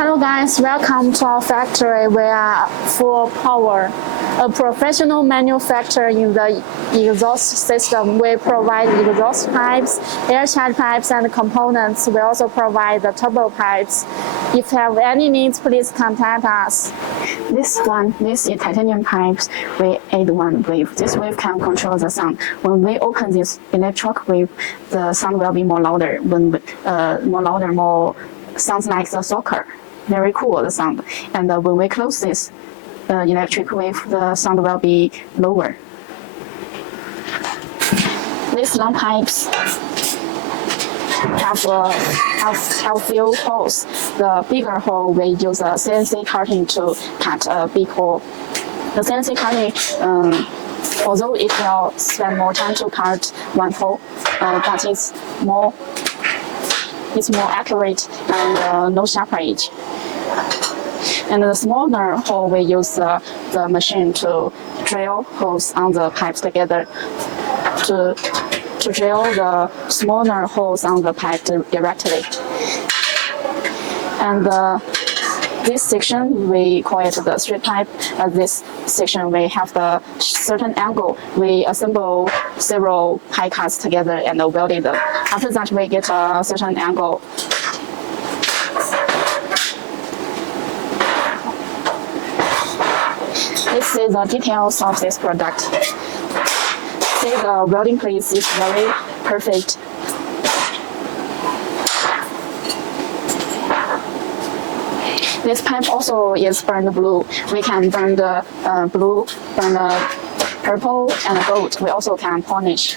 Hello guys, welcome to our factory. We are Fupower, a professional manufacturer in the exhaust system. We provide exhaust pipes, air change pipes, and components. We also provide the turbo pipes. If you have any needs, please contact us. This is titanium pipes. We add one wave. This wave can control the sound. When we open this electric wave, the sound will be more louder. More sounds like the soccer. Very cool, the sound. And when we close this electric wave, the sound will be lower. These long pipes have few holes. The bigger hole, we use a CNC cutting to cut a big hole. The CNC cutting, although it will spend more time to cut one hole, but it's more accurate and no sharp edge. And the smaller hole, we use the machine to drill holes on the pipes together to drill the smaller holes on the pipe directly. And this section, we call it the straight pipe. This section, we have the certain angle. We assemble several pipe cuts together and welded them. After that, we get a certain angle. This is the details of this product. See, the welding place is very perfect. This pipe also is burned blue. We can burn the blue, burn the purple, and gold. We also can polish.